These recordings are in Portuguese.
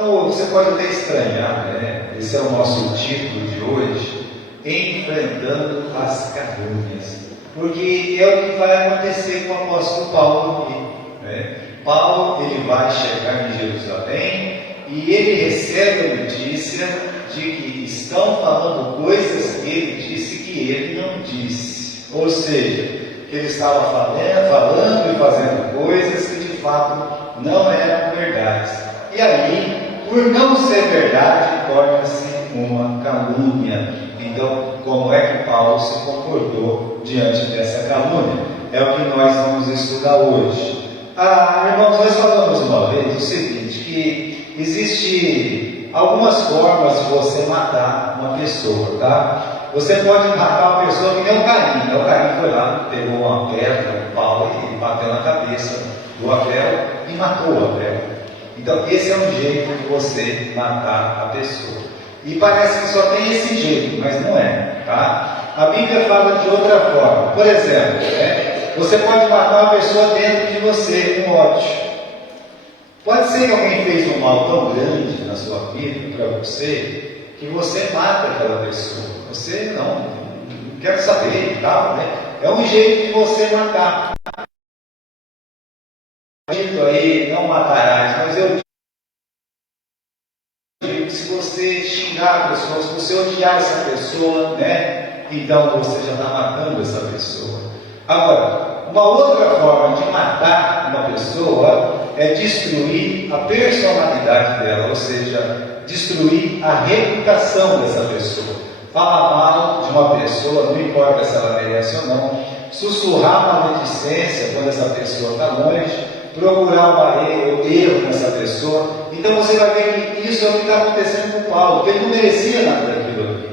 Então você pode até estranhar, né? Esse é o nosso título de hoje, Enfrentando as Calúnias, porque é o que vai acontecer com o apóstolo Paulo aqui, né? Paulo, ele vai chegar em Jerusalém e ele recebe a notícia de que estão falando coisas que ele disse que ele não disse, ou seja, que ele estava falando e fazendo coisas que de fato não eram verdades. E aí, por não ser verdade, torna-se uma calúnia. Então, como é que Paulo se comportou diante dessa calúnia? É o que nós vamos estudar hoje. Irmãos, nós falamos uma vez o seguinte, que existe algumas formas de você matar uma pessoa, tá? Você pode matar uma pessoa que nem o Caim. O Caim foi lá, pegou uma pedra, um pau e bateu na cabeça do Abel e matou o Abel. Então, esse é um jeito de você matar a pessoa. E parece que só tem esse jeito, mas não é, tá? A Bíblia fala de outra forma. Por exemplo, você pode matar uma pessoa dentro de você com ódio. Pode ser que alguém fez um mal tão grande na sua vida para você, que você mata aquela pessoa. Você não quer saber e tal, né? É um jeito de você matar. Dito aí, não matarás, mas eu digo que se você xingar a pessoa, se você odiar essa pessoa, né? Então você já está matando essa pessoa. Agora, uma outra forma de matar uma pessoa é destruir a personalidade dela, ou seja, destruir a reputação dessa pessoa. Falar mal de uma pessoa, não importa se ela merece ou não, sussurrar maledicência quando essa pessoa está longe, procurar erro nessa pessoa. Então você vai ver que isso é o que está acontecendo com Paulo, porque ele não merecia nada daquilo ali.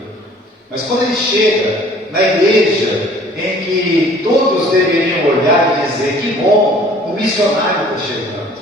Mas quando ele chega na igreja em que todos deveriam olhar e dizer: que bom, o missionário está chegando.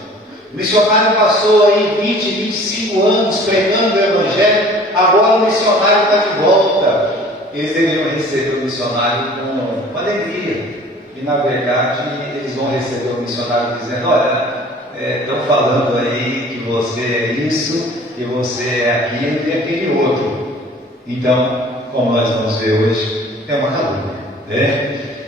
O missionário passou aí 20, 25 anos pregando o Evangelho, agora o missionário está de volta. Eles deveriam receber o missionário com alegria. E na verdade eles vão receber o missionário dizendo: olha, estão falando aí que você é isso, e você é aquilo e aquele outro. Então, como nós vamos ver hoje, é uma calúnia.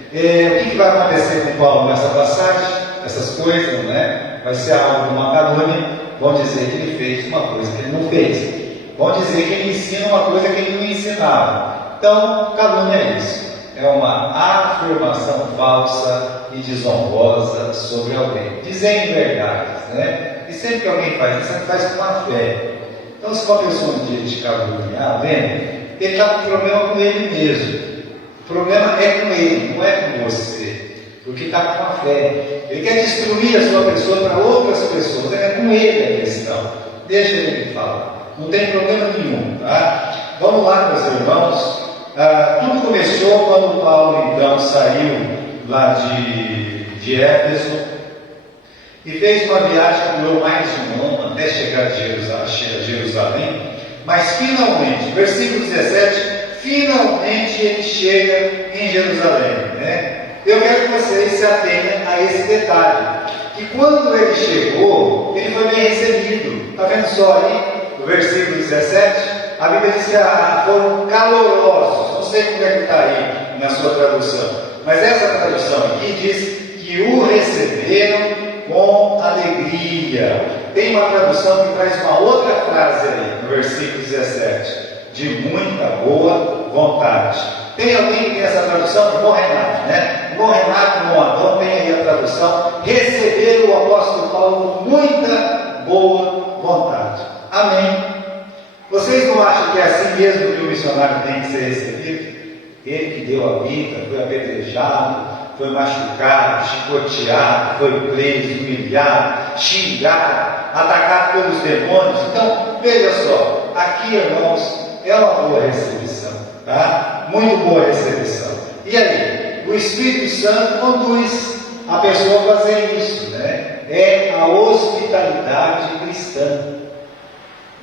O que vai acontecer com Paulo nessa passagem? Essas coisas, né? Vai ser algo de uma calúnia. Vão dizer que ele fez uma coisa que ele não fez. Vão dizer que ele ensina uma coisa que ele não ensinava. Então, calúnia é isso. É uma afirmação falsa e desonrosa sobre alguém. Dizer verdades, né? E sempre que alguém faz isso, ele faz com a fé. Então, se uma pessoa um dia te caluniar, ele está com problema com ele mesmo. O problema é com ele, não é com você. Porque está com a fé. Ele quer destruir a sua pessoa para outras pessoas. É com ele a questão. Deixa ele falar. Não tem problema nenhum, tá? Vamos lá, meus irmãos. Tudo começou quando Paulo então saiu lá de Éfeso e fez uma viagem que durou mais de um ano até chegar a Jerusalém, mas finalmente, versículo 17, finalmente ele chega em Jerusalém, né? Eu quero que vocês se atenham a esse detalhe, que quando ele chegou, ele foi bem recebido. Está vendo só aí, no versículo 17? A Bíblia diz que foram calorosos. Não sei como é que está aí na sua tradução, mas essa tradução aqui diz que o receberam com alegria. Tem uma tradução que traz uma outra frase aí, no versículo 17, de muita boa vontade. Tem alguém que tem essa tradução? Bom Renato, né? Bom Renato, bom Adão, tem aí a tradução: receberam o apóstolo Paulo com muita boa vontade. Amém. Vocês não acham que é assim mesmo que o missionário tem que ser recebido? Ele que deu a vida, foi apedrejado, foi machucado, chicoteado, foi preso, humilhado, xingado, atacado pelos demônios. Então, veja só, aqui, irmãos, é uma boa recepção, tá? Muito boa recepção. E aí, o Espírito Santo conduz a pessoa a fazer isso, né? É a hospitalidade cristã.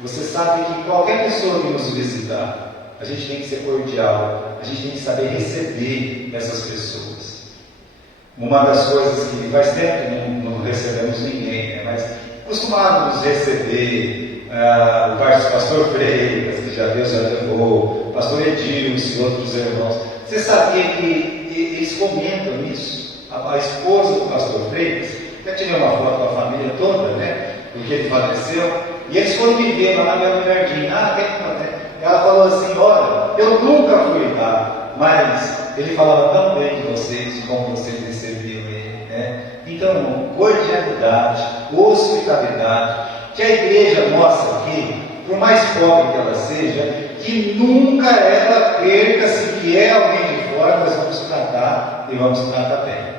Você sabe que qualquer pessoa que nos visitar, a gente tem que ser cordial, a gente tem que saber receber essas pessoas. Uma das coisas que faz tempo que não recebemos ninguém, né? Mas costumávamos receber o pastor Freitas, que já Deus já levou, o pastor Edilson e outros irmãos. Você sabia que eles comentam isso? A esposa do pastor Freitas, eu tirei uma foto com a família toda, né? Porque ele faleceu, e eles foram me ver lá na Belo Jardim. Ela falou assim: olha, eu nunca fui lá, mas ele falava tão bem de vocês, de como vocês recebiam ele, né? Então, cordialidade, hospitalidade, que a igreja nossa aqui, por mais pobre que ela seja, que nunca ela perca, se vier alguém de fora, nós vamos tratar e vamos tratar bem.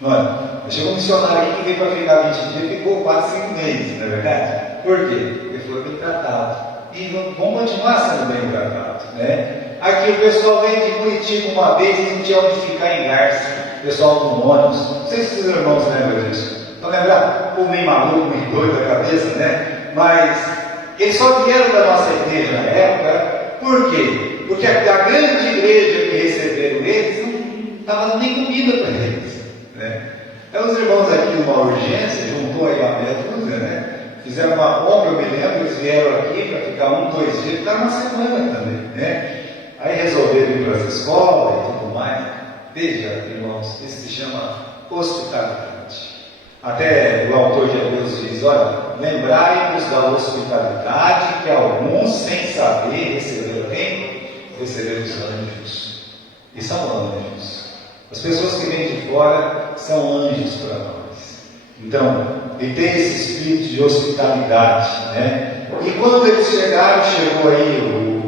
Não é? Chegou um missionário aqui que veio para ficar 20 dias e ficou 4, 5 meses, não é verdade? Por quê? Porque foi bem tratado. E vão continuar sendo bem tratados, né? Aqui o pessoal veio de Curitiba uma vez e não tinha onde ficar em Garça, o pessoal do ônibus. Não sei se os irmãos lembram disso. Estão lembrando? O meio maluco, meio doido da cabeça, né? Mas eles só vieram da nossa igreja na época. Por quê? Porque a grande igreja que receberam eles não estava dando nem comida para eles, né? Então os irmãos aqui, numa urgência, juntou aí uma meia dúzia, né? Fizeram uma compra, eu me lembro, eles vieram aqui para ficar 1, 2 dias, ficaram uma semana também, né? Aí resolveram ir para as escolas e tudo mais. Veja, irmãos, isso se chama hospitalidade. Até o autor de Hebreus diz: olha, lembrai-vos da hospitalidade que alguns, sem saber, receberam quem? Receberam os anjos. E são anjos. As pessoas que vêm de fora são anjos para nós. Então, e tem esse espírito de hospitalidade, né? E quando eles chegaram, chegou aí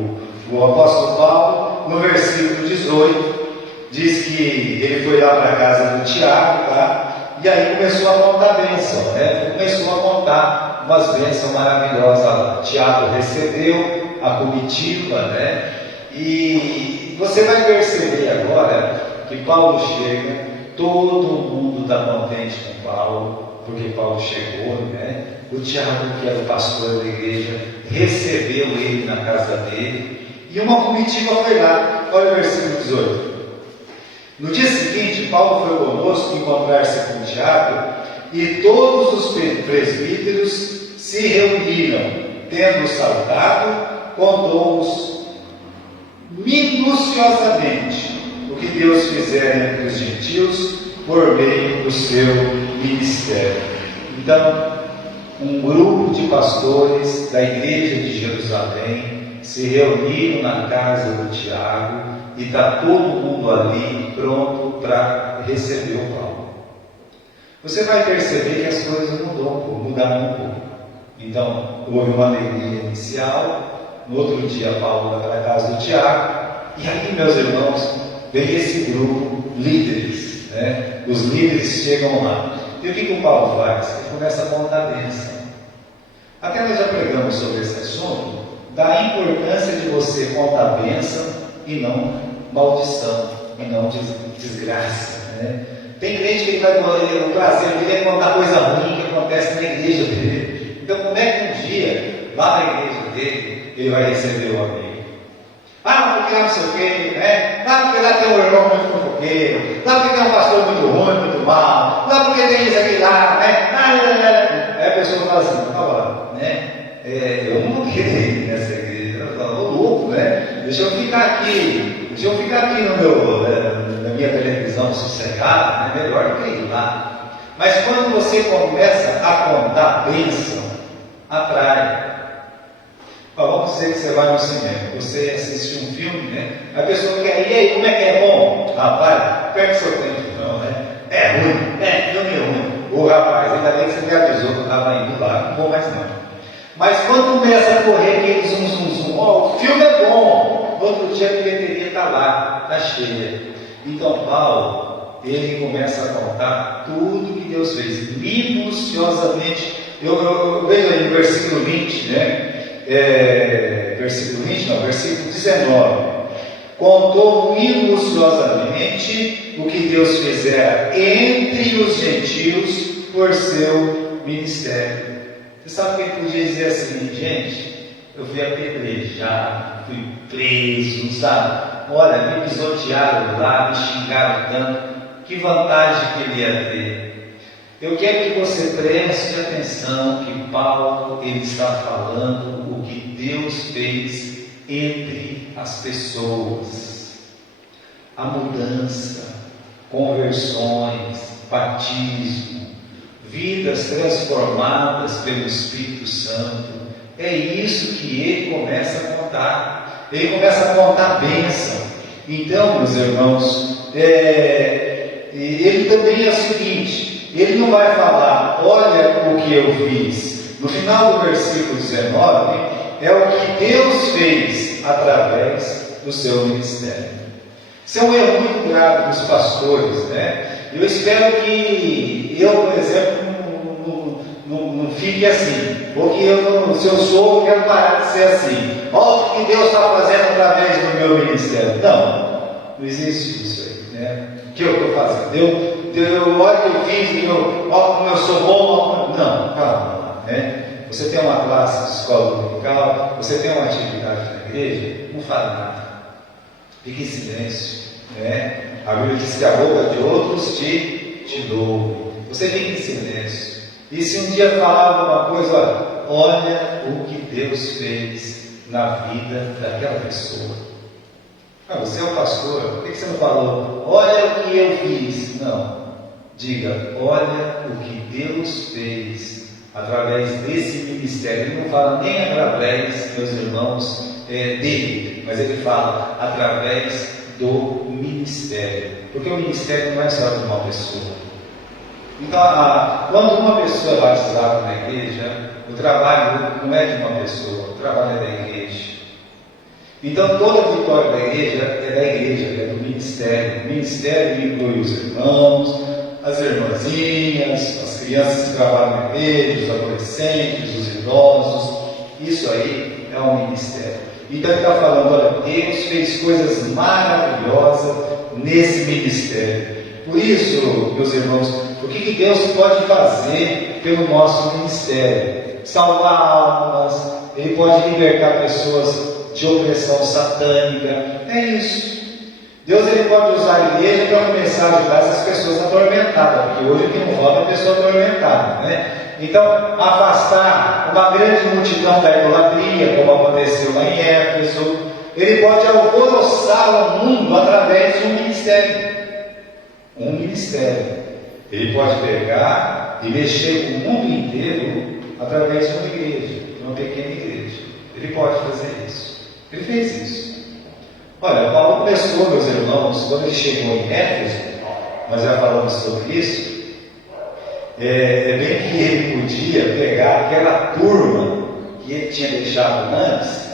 o apóstolo Paulo, no versículo 18, diz que ele foi lá para a casa do Tiago, tá? E aí começou a contar bênção, né? Começou a contar umas bênçãos maravilhosas lá. Tiago recebeu a comitiva, né? E você vai perceber agora que Paulo chega, todo mundo está contente com Paulo, porque Paulo chegou, né? O Tiago, que era o pastor da igreja, recebeu ele na casa dele, e uma comitiva foi lá. Olha o versículo 18. No dia seguinte, Paulo foi conosco encontrar-se com Tiago, e todos os presbíteros se reuniram. Tendo saudado, contou-os minuciosamente o que Deus fizera entre os gentios por meio do seu ministério. Então, um grupo de pastores da igreja de Jerusalém se reuniram na casa do Tiago, e está todo mundo ali pronto para receber o Paulo. Você vai perceber que as coisas mudaram um pouco. Então, houve uma alegria inicial. No outro dia, Paulo vai para a casa do Tiago, e aí, meus irmãos, vem esse grupo, líderes, né? Os líderes chegam lá. E o que o Paulo faz? Ele começa a contar bênção. Até nós já pregamos sobre esse assunto, da importância de você contar bênção e não maldição, e não desgraça, né? Tem gente que vai o prazer dele é contar coisa ruim que acontece na igreja dele. Então, como é que um dia, lá na igreja dele, ele vai receber o amigo? Porque lá não sei o quê, né? Lá porque lá tem um irmão muito fofoqueiro, lá porque tem um pastor muito ruim, muito mal, lá porque tem isso aqui lá, né? Aí a pessoa fala assim: olha, né? Eu não vou querer ir nessa igreja, eu falo, louco, né? Deixa eu ficar aqui na minha televisão sossegada, é melhor do que ir lá. Mas quando você começa a contar bênção, atrai. Vamos dizer que você vai no cinema, você assiste um filme, né? A pessoa quer ir, e aí, como é que é bom? Rapaz, perde seu tempo, não, né? É ruim, filme é ruim. O rapaz, ainda bem que você me avisou que eu estava indo lá, não vou mais não. Mas quando começa a correr aquele zum, o filme é bom, no outro dia a bilheteria está lá, está cheia. Então Paulo, ele começa a contar tudo que Deus fez, minuciosamente. Eu vejo aí no versículo 20, né? Versículo 19. Contou minuciosamente o que Deus fizera entre os gentios por seu ministério. Você sabe quem podia dizer assim: gente, eu fui apedrejado, fui preso, sabe? Olha, me pisotearam lá, me xingaram tanto. Que vantagem que ele ia ter? Eu quero que você preste atenção que Paulo ele está falando o que Deus fez entre as pessoas. A mudança, conversões, batismo, vidas transformadas pelo Espírito Santo. É isso que ele começa a contar. Ele começa a contar a bênção. Então, meus irmãos, ele também é o seguinte, ele não vai falar, olha o que eu fiz. No final do versículo 19, é o que Deus fez através do seu ministério. Isso é um erro muito grave dos pastores, né? Eu espero que eu, por exemplo, não fique assim, porque se eu sou, eu quero parar de ser assim. Olha o que Deus está fazendo através do meu ministério. Não existe isso aí, né? O que eu estou fazendo? Olha o que eu fiz, olha como eu sou bom. Não, calma, né? Você tem uma classe de escola dominical, você tem uma atividade na igreja, não fala nada. Fique em silêncio, né? A Bíblia diz que a boca de outros te louve. Você fica em silêncio. E se um dia falar alguma coisa, olha o que Deus fez na vida daquela pessoa. Você é o pastor, por que você não falou? Olha o que eu fiz. Não. Diga, olha o que Deus fez através desse ministério. Ele não fala nem através, meus irmãos, dele, mas ele fala através do ministério. Porque o ministério não é só de uma pessoa. Então, quando uma pessoa é batizada na igreja, o trabalho não é de uma pessoa, o trabalho é da igreja. Então, toda a vitória da igreja, é do ministério. O ministério inclui os irmãos, as irmãzinhas, as crianças que trabalham na igreja, os adolescentes, os idosos. Isso aí é um ministério. Então, ele está falando, olha, Deus fez coisas maravilhosas nesse ministério. Por isso, meus irmãos, o que Deus pode fazer pelo nosso ministério? Salvar almas, Ele pode libertar pessoas de opressão satânica. É isso. Deus ele pode usar a igreja para começar a ajudar essas pessoas atormentadas, porque hoje quem não roda é pessoa atormentada, né? Então, afastar uma grande multidão da idolatria, como aconteceu lá em Éfeso. Ele pode alvoroçar o mundo através de um ministério. Um ministério. Ele pode pegar e mexer com o mundo inteiro através de uma igreja, de uma pequena igreja. Ele pode fazer isso. Ele fez isso. Olha, Paulo começou, meus irmãos, quando ele chegou em Éfeso, nós já falamos sobre isso. É bem que ele podia pegar aquela turma que ele tinha deixado antes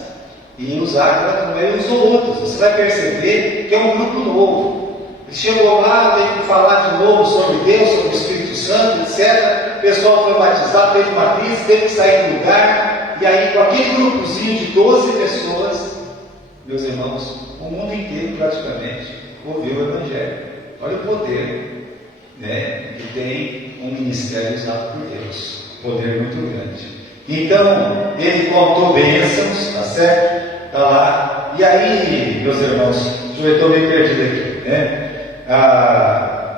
e usar aquela turma. Ele usou outros. Você vai perceber que é um grupo novo. Ele chegou lá, teve que falar de novo sobre Deus, sobre o Espírito Santo, etc. O pessoal foi batizado, teve uma crise, teve que sair do lugar. E aí, com aquele grupozinho de 12 pessoas, meus irmãos, o mundo inteiro praticamente ouviu o Evangelho. Olha o poder, né, que tem um ministério usado por Deus. Poder muito grande. Então, ele contou bênçãos, tá certo? Está lá. E aí, meus irmãos, eu estou meio perdido aqui, né?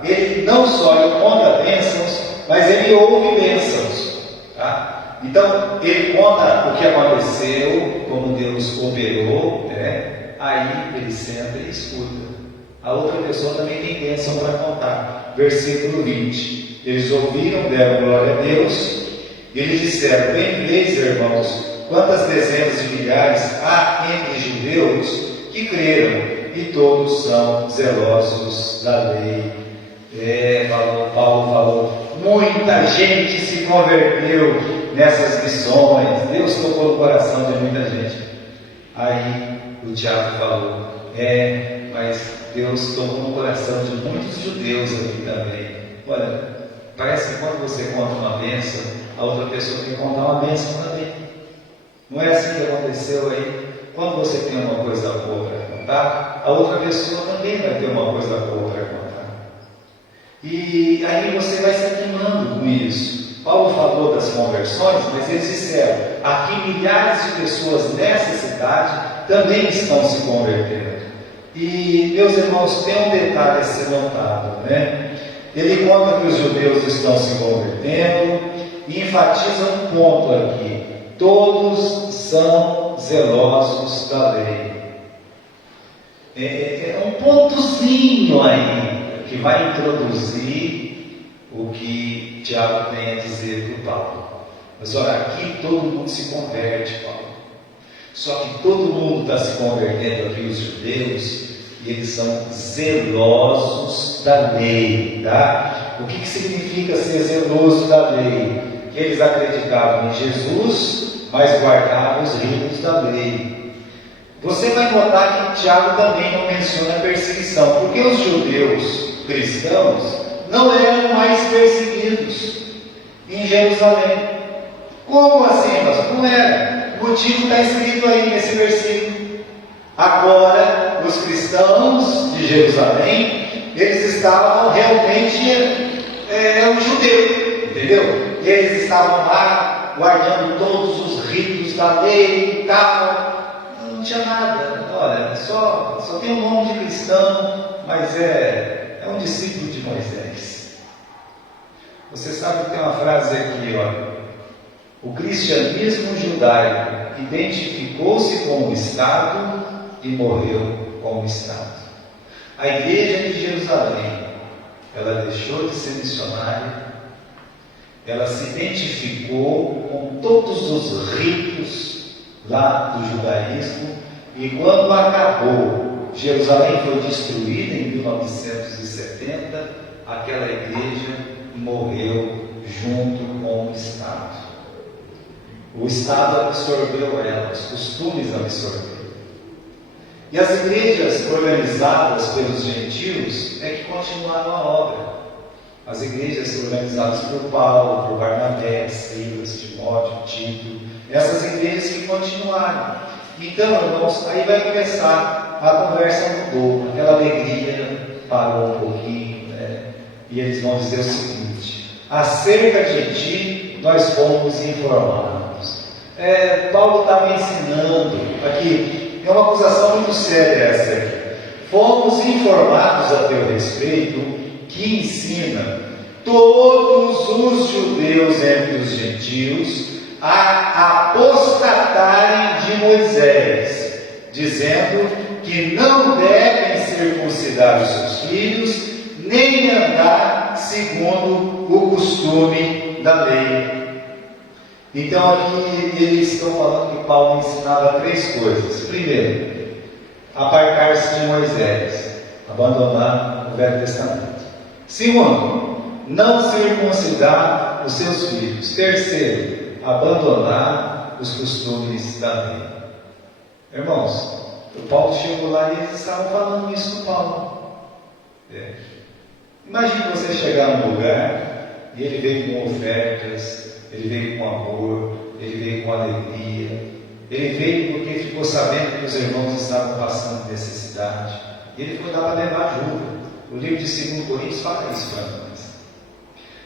Ele não só ele conta bênçãos, mas ele ouve bênçãos, tá? Então, ele conta o que aconteceu, como Deus operou, né? Aí ele senta e escuta. A outra pessoa também tem bênção para contar. Versículo 20. Eles ouviram, deram glória a Deus, e eles disseram: bem vês, irmãos, quantas dezenas de milhares há entre judeus que creram, e todos são zelosos da lei. Paulo falou, muita gente se converteu nessas missões. Deus tocou no coração de muita gente. Aí o Tiago falou, mas Deus tocou no coração de muitos judeus aqui também. Olha, parece que quando você conta uma bênção, a outra pessoa tem que contar uma bênção também. Não é assim que aconteceu aí? Quando você tem uma coisa boa para contar, a outra pessoa também vai ter uma coisa boa para contar. E aí você vai se animando com isso. Paulo falou das conversões, mas eles disseram, aqui milhares de pessoas nessa cidade também estão se convertendo. E, meus irmãos, tem um detalhe a ser notado, né? Ele conta que os judeus estão se convertendo e enfatiza um ponto aqui: todos são zelosos da lei. É um pontozinho aí que vai introduzir o que Tiago tem a dizer para Paulo. Mas olha, aqui todo mundo se converte, Paulo. Só que todo mundo está se convertendo aqui, os judeus, e eles são zelosos da lei, tá? O que significa ser zeloso da lei? Que eles acreditavam em Jesus, mas guardavam os ritos da lei. Você vai notar que Tiago também não menciona a perseguição, porque os judeus cristãos não eram mais perseguidos em Jerusalém. Como assim, pastor? Não era. O motivo está escrito aí nesse versículo. Agora, os cristãos de Jerusalém, eles estavam realmente um judeu, entendeu? Eles estavam lá guardando todos os ritos da lei e tal. Não tinha nada. Olha, só tem um nome de cristão, mas é um discípulo de Moisés. Você sabe que tem uma frase aqui, olha. O cristianismo judaico identificou-se com o Estado e morreu com o Estado. A igreja de Jerusalém, ela deixou de ser missionária, ela se identificou com todos os ritos lá do judaísmo, e quando acabou, Jerusalém foi destruída em 1970, aquela igreja morreu junto com o Estado. O Estado absorveu ela, os costumes absorveram. E as igrejas organizadas pelos gentios é que continuaram a obra. As igrejas organizadas por Paulo, por Barnabé, Silas, Timóteo, Tito, essas igrejas que continuaram. Então, irmãos, aí vai começar, a conversa mudou, aquela alegria parou um pouquinho, né? E eles vão dizer o seguinte: acerca de ti nós fomos informados. Paulo está me ensinando aqui, é uma acusação muito séria essa aqui. Fomos informados a teu respeito que ensina todos os judeus entre os gentios a apostatarem de Moisés, dizendo que não devem circuncidar os seus filhos, nem andar segundo o costume da lei. Então aqui eles estão falando que Paulo ensinava três coisas. Primeiro, apartar-se de Moisés, abandonar o Velho Testamento. Segundo, não circuncidar os seus filhos. Terceiro, abandonar os costumes da lei. Irmãos, o Paulo chegou lá e eles estavam falando isso com Paulo. Imagine você chegar num lugar e ele veio com ofertas, ele veio com amor, ele veio com alegria, ele veio porque ficou sabendo que os irmãos estavam passando necessidade, e ele foi lá para levar ajuda. O livro de 2 Coríntios fala isso para nós.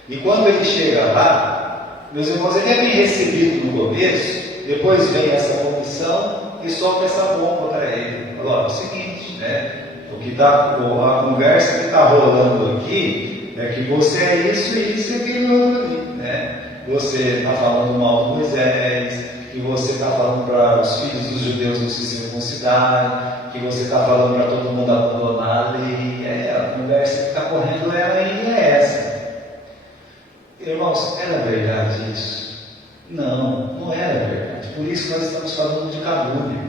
E quando ele chega lá, meus irmãos, ele é bem recebido no começo, depois vem essa comissão e sopra essa bomba para ele. Agora, é o seguinte, né? A conversa que está rolando aqui é que você é isso e isso e aquilo outro ali, né? Você está falando mal de Moisés, que você está falando para os filhos dos judeus não se circuncidarem, que você está falando para todo mundo abandonar a lei. A conversa que está correndo aí é essa. Irmãos, era verdade isso? Não era verdade. Por isso nós estamos falando de calúnia.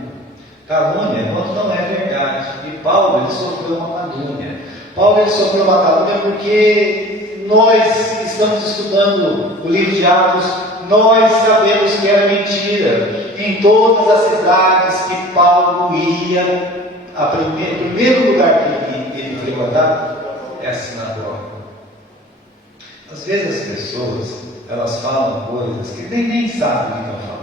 Calúnia é quando não é verdade. E Paulo, ele sofreu uma calúnia. Paulo, ele sofreu uma calúnia porque nós estamos estudando o livro de Atos, nós sabemos que era mentira. Em todas as cidades que Paulo ia, o primeiro lugar que ele frequentava é a sinagoga. Às vezes as pessoas, elas falam coisas que nem sabem o que estão falando.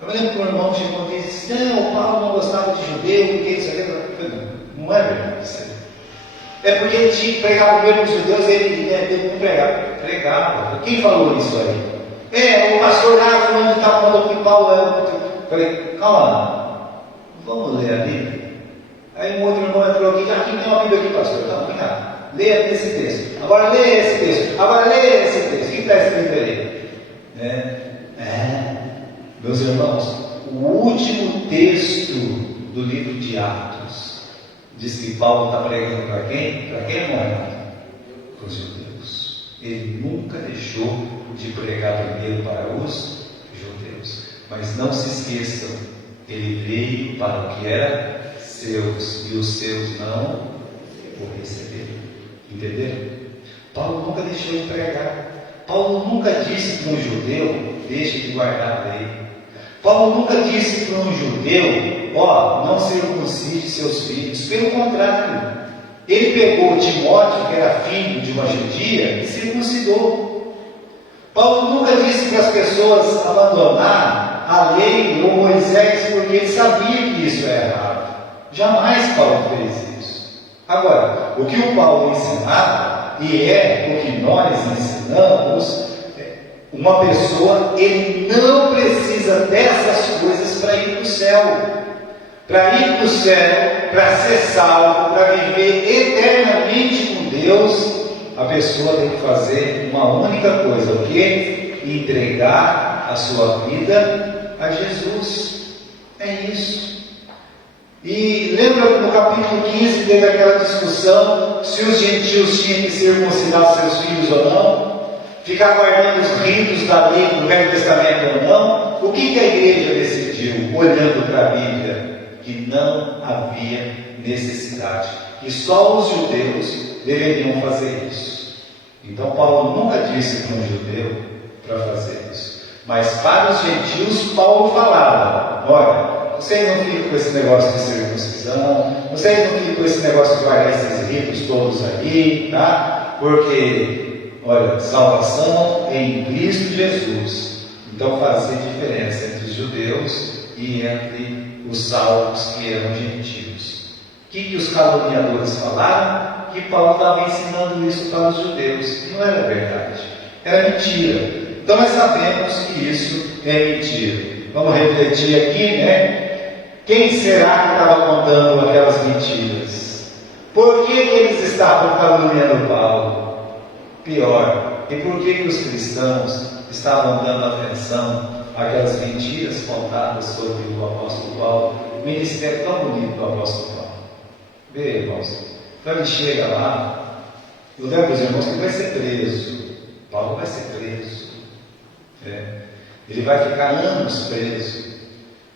Eu me lembro que o irmão chegou e disse: não, o Paulo não gostava de judeu, porque isso aqui. Não é verdade isso aí. É porque ele tinha que pregar primeiro os judeus, ele não pregava. Quem falou isso aí? O pastor lá falando que Paulo é. Eu falei: calma, vamos ler a Bíblia. Aí um outro irmão entrou aqui: aqui tem uma Bíblia aqui, pastor. Não, cuidado. Leia esse texto. Agora leia esse texto. Agora leia esse texto. O que está escrito aí? Meus irmãos, o último texto do livro de Atos diz que Paulo está pregando para quem? Para quem, irmão? Para os judeus. Ele nunca deixou de pregar primeiro para os judeus. Mas não se esqueçam, ele veio para o que era seus, e os seus não o receberam. Entenderam? Paulo nunca deixou de pregar. Paulo nunca disse para um judeu: deixe de guardar a lei. Paulo nunca disse para um judeu: não circuncide seus filhos. Pelo contrário, ele pegou Timóteo, que era filho de uma judia, e circuncidou. Paulo nunca disse para as pessoas abandonar a lei ou Moisés, porque ele sabia que isso é errado. Jamais Paulo fez isso. Agora, o que o Paulo ensinava, e é o que nós ensinamos, uma pessoa, ele não precisa dessas coisas para ir para o céu. Para ir para o céu, para ser salvo, para viver eternamente com Deus, a pessoa tem que fazer uma única coisa: o quê? Entregar a sua vida a Jesus. É isso. E lembra no capítulo 15 teve aquela discussão se os gentios tinham que circuncidar seus filhos ou não, ficar guardando os ritos da lei do Velho Testamento ou não? O que a igreja decidiu, olhando para a Bíblia? Que não havia necessidade, que só os judeus deveriam fazer isso. Então Paulo nunca disse para um judeu para fazer isso, mas para os gentios Paulo falava: olha, vocês não ficam com esse negócio de circuncisão, vocês não ficam com esse negócio de guardar esses ritos todos aí, tá? Porque, olha, salvação é em Cristo Jesus. Então fazia diferença entre os judeus e entre os salvos que eram gentios. O que os caluniadores falaram? Que Paulo estava ensinando isso para os judeus. E não era verdade, era mentira. Então nós sabemos que isso é mentira. Vamos refletir aqui, né? Quem será que estava contando aquelas mentiras? Por que eles estavam caluniando Paulo? Pior, e por que os cristãos estavam dando atenção àquelas mentiras contadas sobre o apóstolo Paulo, o ministério tão bonito do apóstolo Paulo? Vê, irmãos, então ele chega lá, eu lembro os irmãos que ele vai ser preso. Paulo vai ser preso. Ele vai ficar anos preso.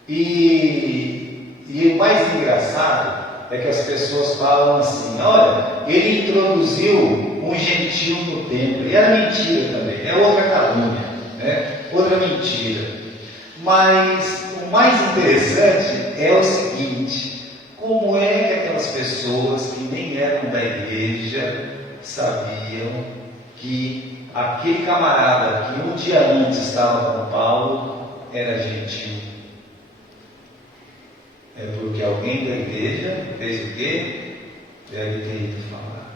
E o mais engraçado é que as pessoas falam assim: olha, ele introduziu um gentio no templo. E era mentira também, é outra calúnia, outra mentira. Mas o mais interessante é o seguinte: como é que aquelas pessoas que nem eram da igreja sabiam que aquele camarada que um dia antes estava com Paulo era gentio? É porque alguém da igreja fez o quê? Deve ter ido falar.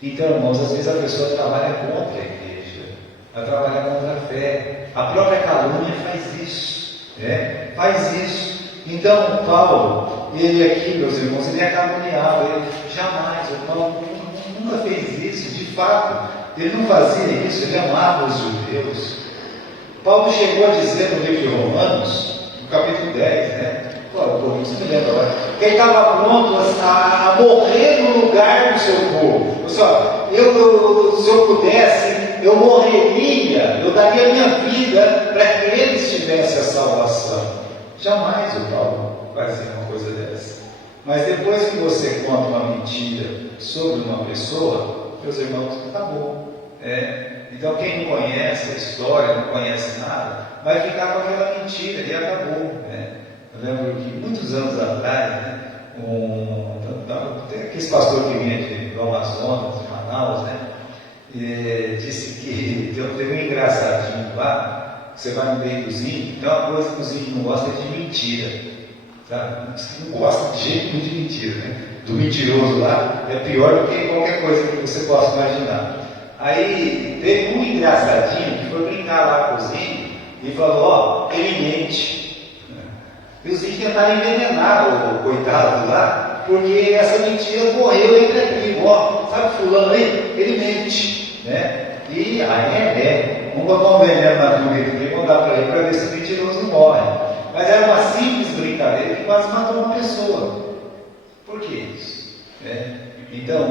Então, irmãos, às vezes a pessoa trabalha contra a igreja, ela trabalha contra a fé. A própria calúnia faz isso, faz isso. Então, Paulo, ele aqui, meus irmãos, ele é caluniado. Ele jamais, o Paulo nunca fez isso. De fato, ele não fazia isso, ele amava os judeus. Paulo chegou a dizer no livro de Romanos, no capítulo 10, você me lembra agora, que ele estava pronto a morrer no lugar do seu povo. Pessoal, se eu pudesse, eu morreria, eu daria minha vida para que eles tivessem a salvação. Jamais o Paulo fazia uma coisa dessa. Mas depois que você conta uma mentira sobre uma pessoa, meus irmãos, acabou. Então quem não conhece a história, não conhece nada, vai ficar com aquela mentira e acabou. Eu lembro que muitos anos atrás, tem aquele pastor que vinha do Amazonas, de Manaus, disse que teve um engraçadinho lá. Você vai no meio dos índios, tem uma coisa que os índios não gostam, é de mentira, sabe? Não gosta de jeito nenhum de mentira, do mentiroso lá é pior do que qualquer coisa que você possa imaginar. Aí teve um engraçadinho que foi brincar lá com os índios e falou: ele mente. E os índios tentaram envenenar o coitado lá, Porque essa mentira correu entre amigos. Ó, sabe fulano aí? Ele mente, né? E aí vamos botar um veneno na vida dele e mandar para ele para ver se o mentiroso não morre. Mas era uma simples brincadeira que quase matou uma pessoa. Por que isso? Então,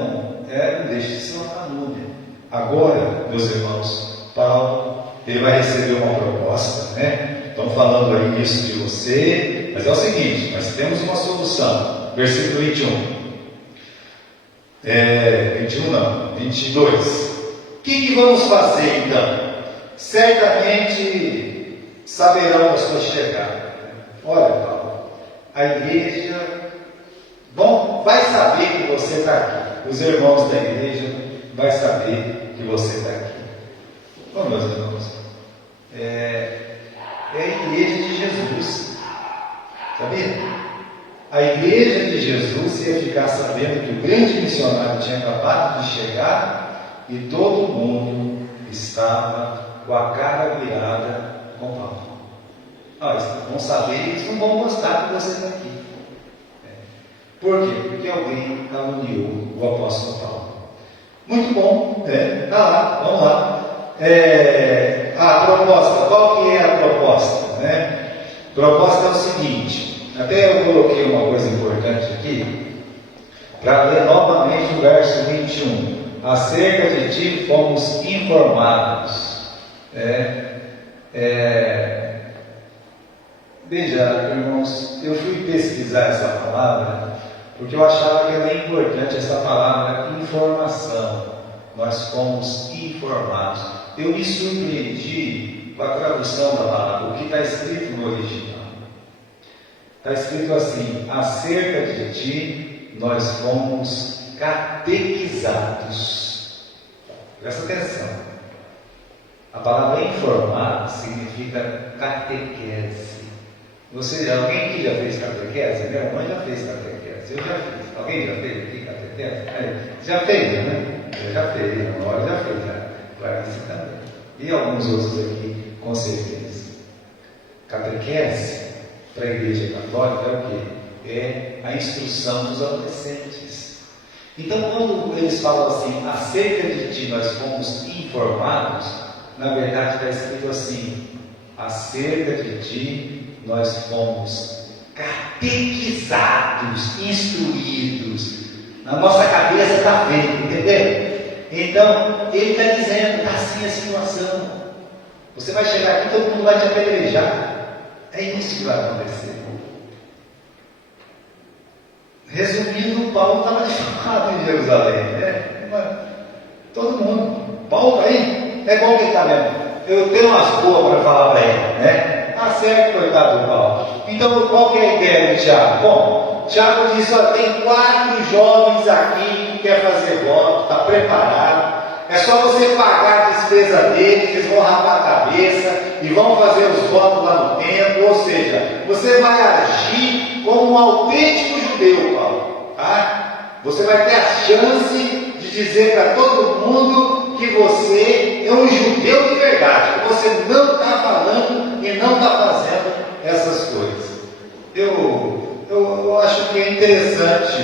não deixa de ser uma calúnia. Agora, meus irmãos, Paulo, ele vai receber uma proposta, né? Estão falando aí isso de você, mas é o seguinte, nós temos uma solução. Versículo 21. 21 não, 22. O que vamos fazer então? Certamente saberão da sua chegada. Olha, Paulo, a igreja vai saber que você está aqui. Os irmãos da igreja vão saber que você está aqui. Bom, meus irmãos, é a igreja de Jesus. Sabia? A igreja de Jesus ia ficar sabendo que o grande missionário tinha acabado de chegar e todo mundo estava com a cara virada com Paulo. Eles vão saber e eles não vão gostar de você estar aqui. Por quê? Porque alguém caluniou o apóstolo Paulo. Muito bom, tá lá, vamos lá. A proposta, qual que é a proposta? A proposta é o seguinte, até eu coloquei uma coisa importante aqui, para ler novamente o verso 21. Acerca de ti fomos informados. Veja, irmãos, eu fui pesquisar essa palavra, porque eu achava que era importante essa palavra informação. Nós fomos informados. Eu me surpreendi com a tradução da palavra, o que está escrito no original. Está escrito assim: acerca de ti nós fomos catequizados. Presta atenção. A palavra informar significa catequese. Alguém aqui já fez catequese? Minha mãe já fez catequese. Eu já fiz. Alguém já fez aqui catequese? Já fez, né? Eu já fiz. A Nora já fez. Clarice também. E alguns outros aqui, com certeza. Catequese para a igreja católica é o quê? É a instrução dos adolescentes. Então, quando eles falam assim, acerca de ti nós fomos informados, na verdade está escrito assim: acerca de ti nós fomos catequizados, instruídos. Na nossa cabeça está feito, entendeu? Então, ele está dizendo, está assim a situação. Você vai chegar aqui, todo mundo vai te apedrejar. É isso que vai acontecer. Resumindo, Paulo estava difamado em Jerusalém, todo mundo. Paulo aí, é igual quem está vendo. Eu tenho umas boas para falar para ele, certo, coitado do Paulo. Então, qual que é a ideia do Tiago? Bom, Tiago diz: tem 4 jovens aqui que quer fazer voto, está preparado. É só você pagar a despesa deles, eles vão rapar a cabeça e vão fazer os votos lá no templo. Ou seja, você vai agir como um autêntico judeu, Paulo. Você vai ter a chance de dizer para todo mundo que você é um judeu de verdade, que você não está falando e não está fazendo essas coisas. Eu acho que é interessante,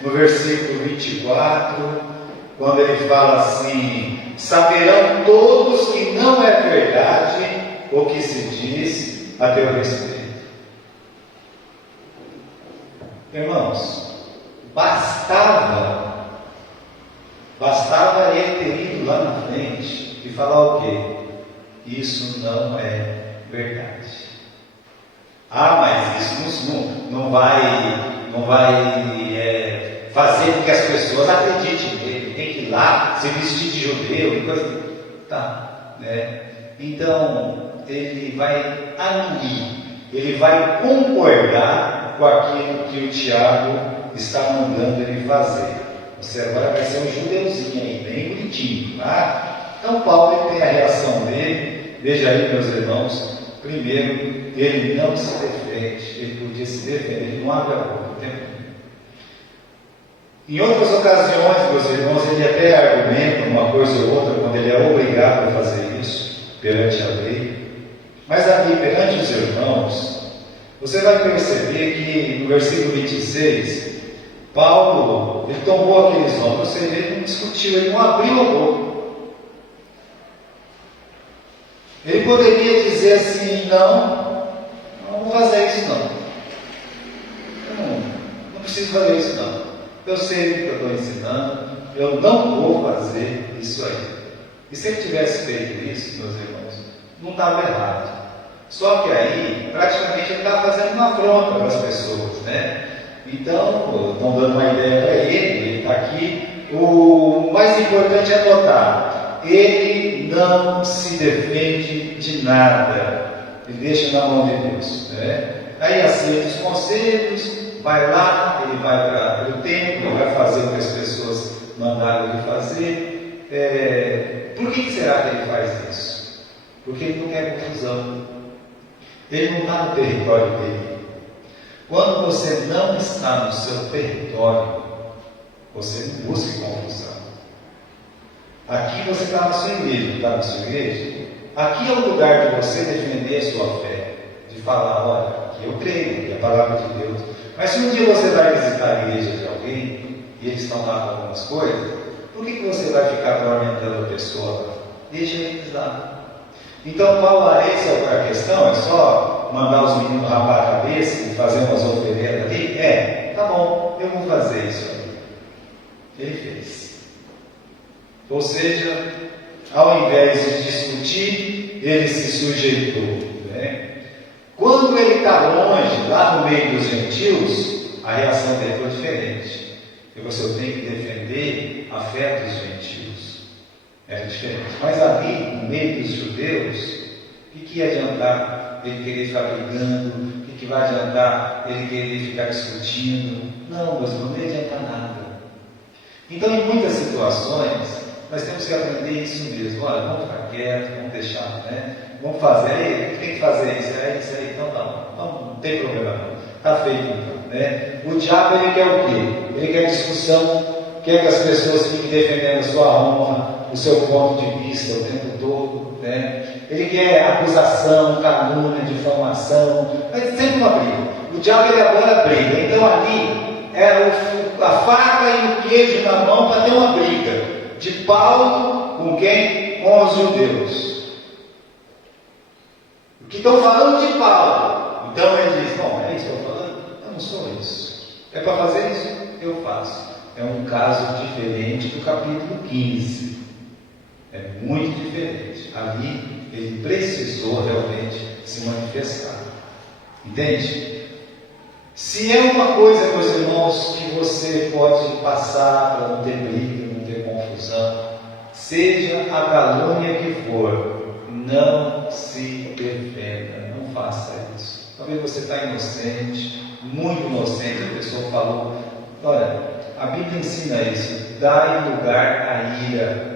no versículo 24, quando ele fala assim: saberão todos que não é verdade o que se diz a teu respeito. Irmãos, bastava ele ter ido lá na frente e falar o quê? Isso não é verdade. Mas isso não vai fazer com que as pessoas acreditem nele. Tem que ir lá, se vestir de judeu e coisa. Então, ele vai anuir, ele vai concordar com aquilo que o Tiago está mandando ele fazer. Você agora vai ser um judeuzinho aí, bem bonitinho, Então, Paulo tem a reação dele. Veja aí, meus irmãos. Primeiro, ele não se defende, ele podia se defender, ele não abre a boca o tempo todo. Em outras ocasiões, meus irmãos, ele até argumenta uma coisa ou outra quando ele é obrigado a fazer isso perante a lei. Mas aqui, perante os irmãos, você vai perceber que no versículo 26, Paulo, ele tomou aqueles homens, ou seja, ele não discutiu, ele não abriu a boca. Ele poderia dizer assim: não vou fazer isso não. Não preciso fazer isso não. Eu sei o que eu estou ensinando, eu não vou fazer isso aí. E se ele tivesse feito isso, meus irmãos, não estava errado. Só que aí, praticamente, ele estava fazendo uma afronta para as pessoas, né? Então, estão dando uma ideia para ele está aqui. O mais importante é notar: ele não se defende de nada, ele deixa na mão de Deus, né? Aí aceita os conselhos, vai lá, ele vai para o templo, ele vai fazer o que as pessoas mandaram ele fazer. Por que será que ele faz isso? Porque ele não quer confusão. Ele não está no território dele. Quando você não está no seu território, você não busca confusão. Aqui você está na sua igreja, está na sua igreja. Aqui é o lugar de você defender a sua fé, de falar: olha, aqui eu creio, que é a palavra de Deus. Mas se um dia você vai visitar a igreja de alguém e eles estão lá com algumas coisas, por que você vai ficar atormentando a pessoa? Deixa eles lá. Então, Paulo, essa é a questão? É só mandar os meninos rapar a cabeça e fazer umas oferendas ali? Tá bom, eu vou fazer isso aí. Ele fez. Ou seja, ao invés de discutir, ele se sujeitou, né? Quando ele está longe, lá no meio dos gentios, a reação dele foi diferente. Eu tenho que defender a fé dos gentios. Era diferente. Mas ali, no meio dos judeus, o que ia adiantar ele querer ficar brigando? O que vai adiantar ele querer ficar discutindo? Não, mas não ia adiantar nada. Então, em muitas situações, nós temos que aprender isso mesmo. Olha, vamos ficar quietos, vamos deixar, né? Vamos fazer, tem que fazer isso aí, então não tem problema não. Está feito então, né? O diabo, ele quer o quê? Ele quer discussão, quer que as pessoas fiquem defendendo a sua honra, o seu ponto de vista o tempo todo, né? Ele quer acusação, calúnia, difamação, mas sempre uma briga. O diabo, ele adora briga. Então ali é a faca e o queijo na mão para ter uma briga de Paulo com quem? Com os judeus. O que estão falando de Paulo. Então ele diz: bom, é isso que eu estou falando? Eu não sou isso. É para fazer isso? Eu faço. É um caso diferente do capítulo 15. É muito diferente. Ali ele precisou realmente se manifestar. Entende? Se é uma coisa, meus irmãos, que você pode passar para não ter briga, não ter confusão, seja a calúnia que for, não se defenda, não faça isso. Talvez você está inocente, muito inocente, a pessoa falou. Olha, a Bíblia ensina isso: dai lugar à ira.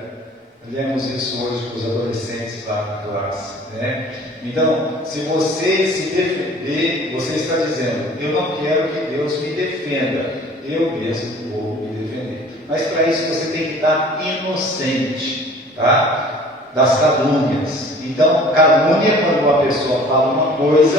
Lemos isso hoje com os adolescentes lá na classe, né? Então, se você se defender, você está dizendo: eu não quero que Deus me defenda, eu mesmo vou me defender. Mas para isso você tem que estar inocente, tá? Das calúnias. Então, calúnia é quando uma pessoa fala uma coisa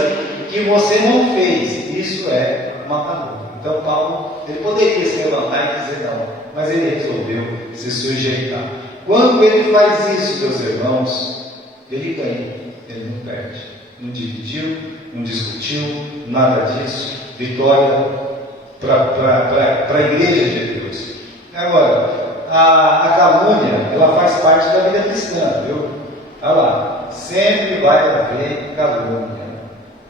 que você não fez. Isso é uma calúnia. Então, Paulo, ele poderia se levantar e dizer não, mas ele resolveu se sujeitar. Quando ele faz isso, meus irmãos, ele ganha, ele não perde. Não dividiu, não discutiu, nada disso. Vitória para a igreja de Deus. Agora, a calúnia, ela faz parte da vida cristã, viu? Olha lá, sempre vai haver calúnia.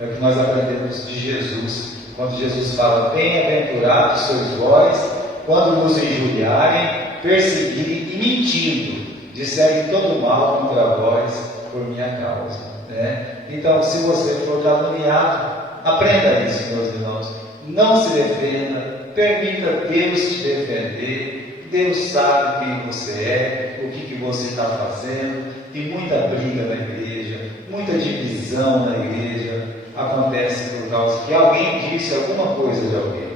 É o que nós aprendemos de Jesus. Quando Jesus fala: bem-aventurados sois vós, quando vos injuriarem, perseguirem e mentindo, disserem todo mal contra vós por minha causa, né? Então, se você for caluniado, aprenda isso, meus irmãos. Não se defenda, permita Deus te defender. Deus sabe quem você é, o que você está fazendo. Tem muita briga na igreja, muita divisão na igreja, acontece por causa que alguém disse alguma coisa de alguém.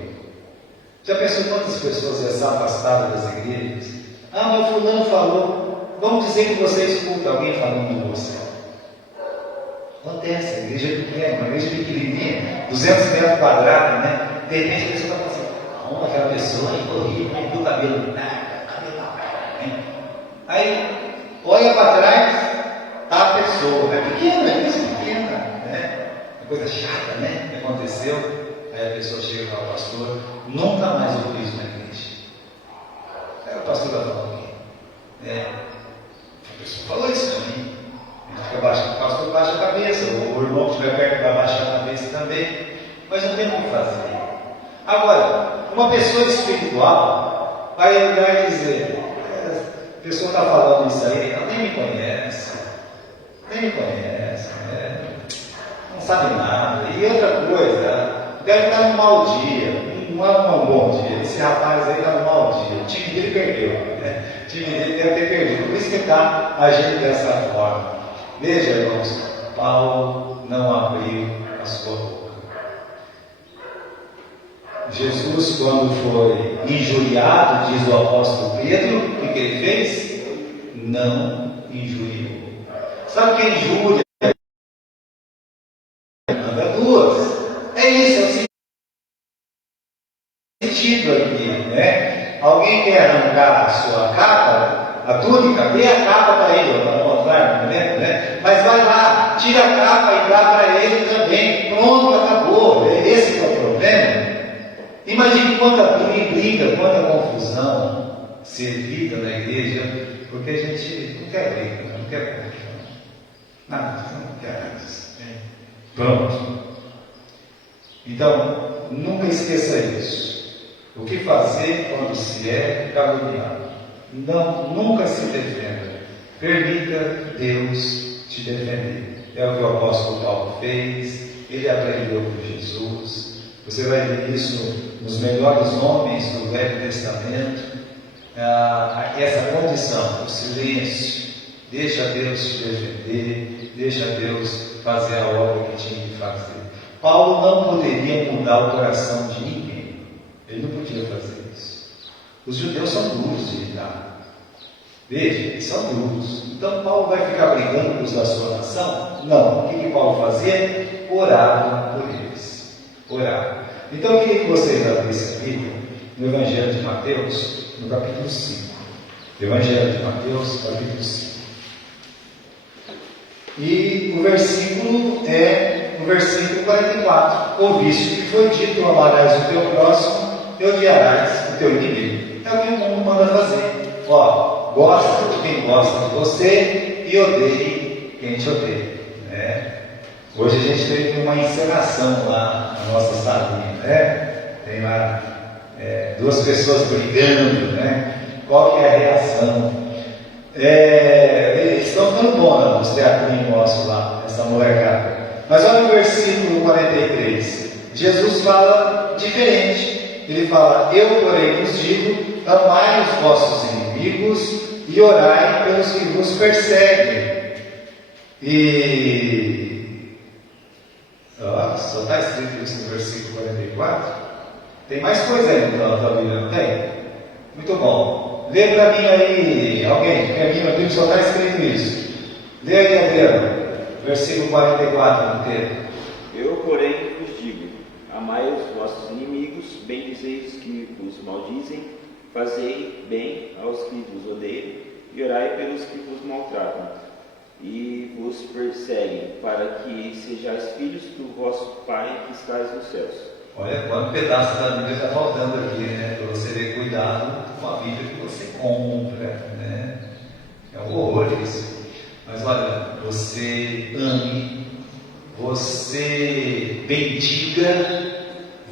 Já pensou quantas pessoas já são afastadas das igrejas? Ah, mas fulano falou. Vamos dizer que você escuta alguém falando de você. Acontece, a igreja é pequena, uma igreja pequenininha, 200 metros quadrados, né? De repente a pessoa está falando assim: Então, aquela pessoa aí horrível, aí viu o cabelo nada, cabelo na cara, né? Aí, olha para trás, tá a pessoa, é pequena, é coisa pequena, né? É coisa chata, né? Que aconteceu. Aí a pessoa chega e fala, pastor, nunca mais eu fiz na igreja. Aí o pastor vai falar o quê? A pessoa falou isso para mim. O pastor baixa a cabeça, o irmão que estiver perto vai baixar a cabeça também, mas não tem o que fazer. Agora, uma pessoa espiritual vai olhar e dizer, a pessoa está falando isso aí, ela nem me conhece, né? Não sabe nada. E outra coisa, deve estar num mau dia, não é um bom dia. Esse rapaz aí está num mau dia, o time dele perdeu, né? O time dele deve ter perdido, por isso que está agindo dessa forma. Veja, irmãos, Paulo não abriu a sua boca. Jesus, quando foi injuriado, diz o apóstolo Pedro, o que ele fez? Não injuriou. Sabe o que é injúria? Anda duas. É isso, é o sentido aqui, né? Alguém quer arrancar a sua capa, a túnica, dê a capa para ele, né? Mas vai lá, tira a capa e dá para ele também. Pronto, acabou. Esse é o problema. Imagine quanta briga, quanta confusão servida na igreja, porque a gente não quer briga, não quer confusão. Nada, não quer nada disso. Pronto. Então, nunca esqueça isso. O que fazer quando se é caluniado? Não, nunca se defenda. Permita Deus te defender. É o que o apóstolo Paulo fez. Ele aprendeu com Jesus. Você vai ver isso nos melhores homens do Velho Testamento. Essa condição, o silêncio. Deixa Deus te defender. Deixa Deus fazer a obra que tinha que fazer. Paulo não poderia mudar o coração de ninguém. Ele não podia fazer isso. Os judeus são duros de lidar. Veja, eles são duros. Então Paulo vai ficar brigando com os da sua nação? Não. O que Paulo fazia? Orava por eles. Orava. Então eu queria que vocês abrissem a Bíblia no Evangelho de Mateus, no capítulo 5. Evangelho de Mateus, capítulo 5. E o versículo é o versículo 44. Ouviste que foi dito: amarás o teu próximo e odiarás o teu inimigo. É o que o mundo manda fazer. Gosta de quem gosta de você e odeie quem te odeia, né? Hoje a gente teve uma encenação lá na nossa salinha, né? Tem lá duas pessoas brigando, né? Qual que é a reação? Eles estão dando bola nos teatrinhos nossos lá, essa molecada. Mas olha o versículo 43. Jesus fala diferente. Ele fala: eu, porém, vos digo, amai os vossos inimigos e orai pelos que vos perseguem. Só está escrito isso no versículo 44. Tem mais coisa aí na tua Bíblia, não tem? Muito bom. Lê para mim aí, alguém, porque a minha Bíblia só está escrito isso. Lê aí, Adriano, versículo 44 inteiro. Eu, porém, vos digo: amai os vossos inimigos, bendizei os que vos maldizem, fazei bem aos que vos odeiam, e orai pelos que vos maltratam e vos perseguem, para que sejais filhos do vosso Pai que estais nos céus. Olha quanto pedaço da Bíblia está faltando aqui, né? Para você ter cuidado com a Bíblia que você compra, né? É um horror isso. Mas olha, você ame, você bendiga,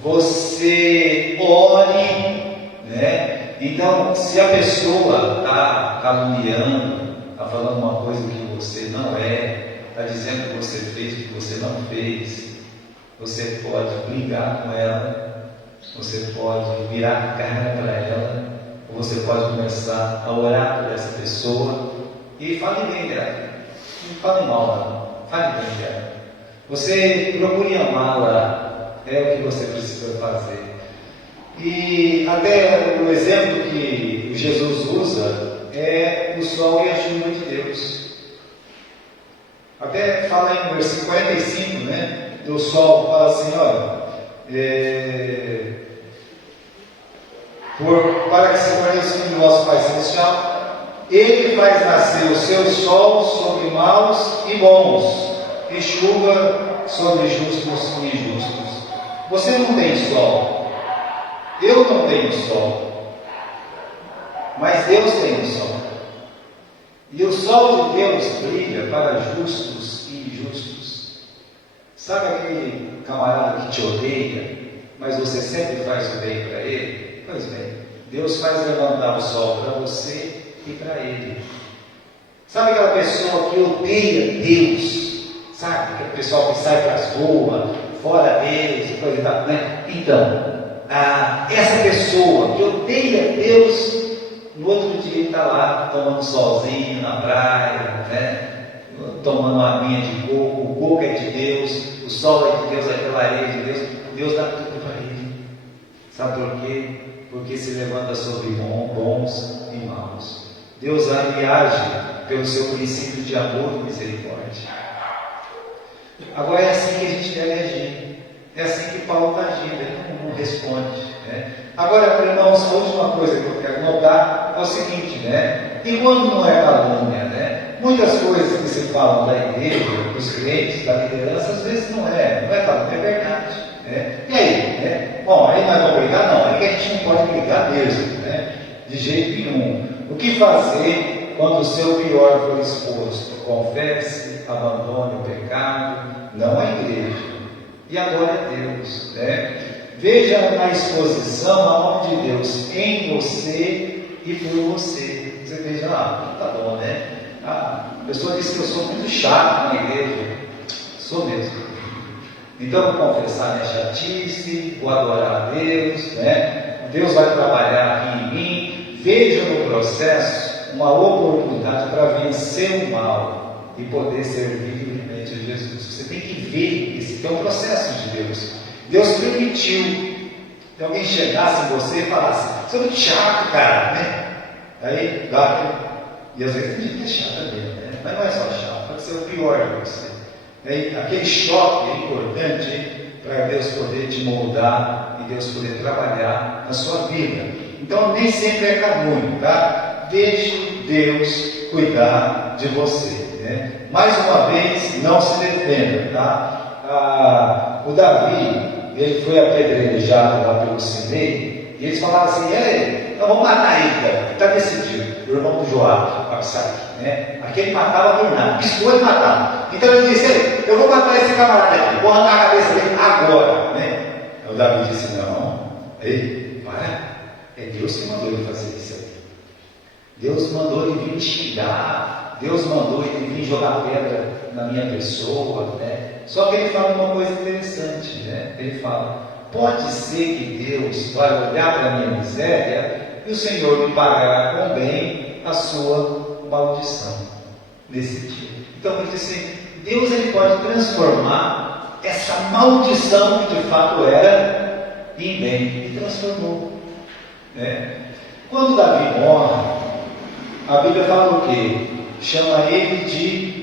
você ore, né? Então, se a pessoa está caluniando, está falando uma coisa que você não está dizendo que você fez o que você não fez, você pode brigar com ela, você pode virar a cara para ela, ou você pode começar a orar por essa pessoa e fale bem dela. Não fale mal não, fale bem dela. Você procure amá-la, é o que você precisa fazer. E até o exemplo que Jesus usa é o sol e a chuva de Deus. Até fala aí no versículo 45, né? Do sol, fala assim: olha, para que se conheça o nosso Pai Celestial. Ele faz nascer o seu sol sobre maus e bons, e chuva sobre justos e injustos. Você não tem sol, eu não tenho sol, mas Deus tem o sol. E o sol de Deus brilha para justos e injustos. Sabe aquele camarada que te odeia, mas você sempre faz o bem para ele? Pois bem, Deus faz levantar o sol para você e para ele. Sabe aquela pessoa que odeia Deus? Sabe? Aquele pessoal que sai para as ruas, fora Deus, e coisa e tal, né? Então, essa pessoa que odeia Deus, no outro dia ele está lá tomando solzinho na praia, né? Tomando uma aguinha de coco, o coco é de Deus, o sol é de Deus, aquela areia é de Deus, Deus dá tudo para ele. Sabe por quê? Porque se levanta sobre bons e maus. Deus age pelo seu princípio de amor e misericórdia. Agora é assim que a gente deve agir. É assim que Paulo está agindo, ele não responde, né? Agora, irmãos, a última coisa que eu quero notar é o seguinte, né? E quando não é calúnia, né? Muitas coisas que se falam da igreja, dos crentes, da liderança, às vezes não é calúnia, é verdade, né? E aí, né? Bom, aí nós vamos brigar? Não, é que a gente não pode brigar mesmo, né? De jeito nenhum. O que fazer quando o seu pior for exposto? Confesse, abandone o pecado, não a igreja. E adore a Deus, né? Veja na exposição a mão de Deus em você e por você. Você veja lá, tá bom, né? A pessoa disse que eu sou muito chato na igreja. Sou mesmo. Então eu vou confessar minha chatice, vou adorar a Deus, né? Deus vai trabalhar aqui em mim. Veja no processo uma oportunidade para vencer o mal e poder servir livremente a Jesus. Você tem que ver esse é um processo de Deus. Deus permitiu que alguém chegasse em você e falasse: você é muito chato, cara, né? Aí dá, e às vezes tem gente que é chata mesmo, né? Mas não é só chato, pode ser o pior de você. Aí, aquele choque é importante para Deus poder te moldar e Deus poder trabalhar na sua vida. Então nem sempre é calúnia, tá? Deixe Deus cuidar de você, né? Mais uma vez, não se defenda, tá? O Davi, ele foi apedrejado lá pelo Simei, e eles falaram assim: nós vamos matar ele, cara, está decidido, o irmão do Joabe, Absai, né? Aquele matava por nada, piscou e matava. Então ele disse: eu vou matar esse camarada aqui, vou arrancar a cabeça dele agora, né? Aí o Davi disse: não, para, é Deus que mandou ele fazer isso aí. Deus mandou ele vir me xingar, Deus mandou ele vir jogar pedra na minha pessoa, né? Só que ele fala uma coisa interessante, né? Ele fala: pode ser que Deus vai olhar para a minha miséria e o Senhor me pagará com bem a sua maldição nesse dia. Então ele disse assim: Deus ele pode transformar essa maldição que de fato era em bem, e transformou, né? Quando Davi morre, a Bíblia fala o quê? Chama ele de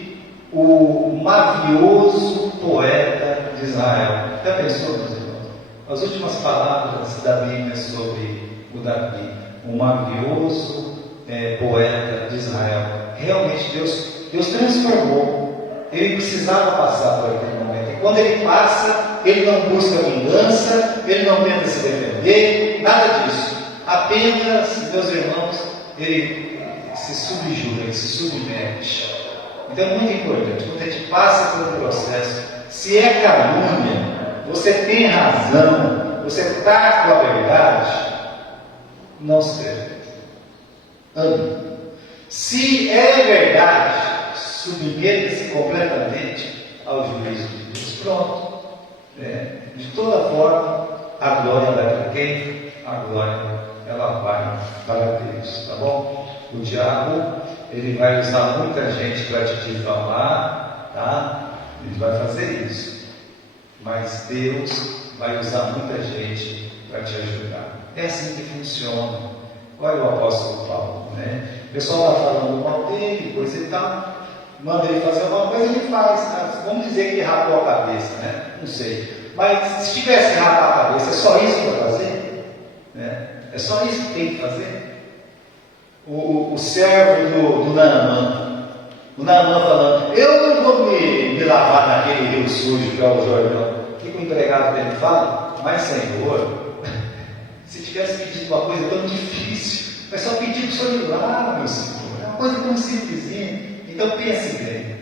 o mavioso poeta de Israel. Já pensou, meus irmãos? As últimas palavras da Bíblia sobre o Davi, o mavioso poeta de Israel. Realmente Deus transformou. Ele precisava passar por aquele momento. E quando ele passa, ele não busca vingança, ele não tenta se defender, nada disso. Apenas, meus irmãos, ele se subjuga, ele se submete. Então é muito importante, quando a gente passa pelo processo, se é calúnia, você tem razão, você está com a verdade, não se defenda. Ame. Se é verdade, submeta-se completamente ao juízo de Deus. Pronto. De toda forma, a glória vai para quem? A glória ela vai para Deus, tá bom? O diabo, ele vai usar muita gente para te difamar, tá? Ele vai fazer isso. Mas Deus vai usar muita gente para te ajudar. É assim que funciona. Olha o apóstolo Paulo, né? O pessoal está falando mal dele, coisa e tal. Manda ele fazer alguma coisa, ele faz. Tá? Vamos dizer que ele rapou a cabeça, né? Não sei. Mas se tivesse rapado a cabeça, é só isso para fazer? Né? É só isso que tem que fazer. O servo do Naamã, o Naamã falando, eu não vou me lavar naquele rio sujo que é o Jordão. O que o empregado dele fala? Mas Senhor, se tivesse pedido uma coisa tão difícil, é só pedir para o Senhor ir lá, meu Senhor. É uma coisa tão simplesinha. Então pense bem.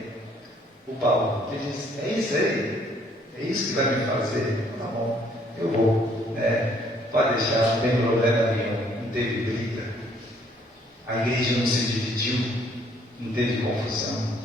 O Paulo, ele diz, é isso aí? É isso que vai me fazer? Tá bom, eu vou. Pode deixar, não tem problema nenhum. Não teve briga. A igreja não se dividiu, não teve confusão.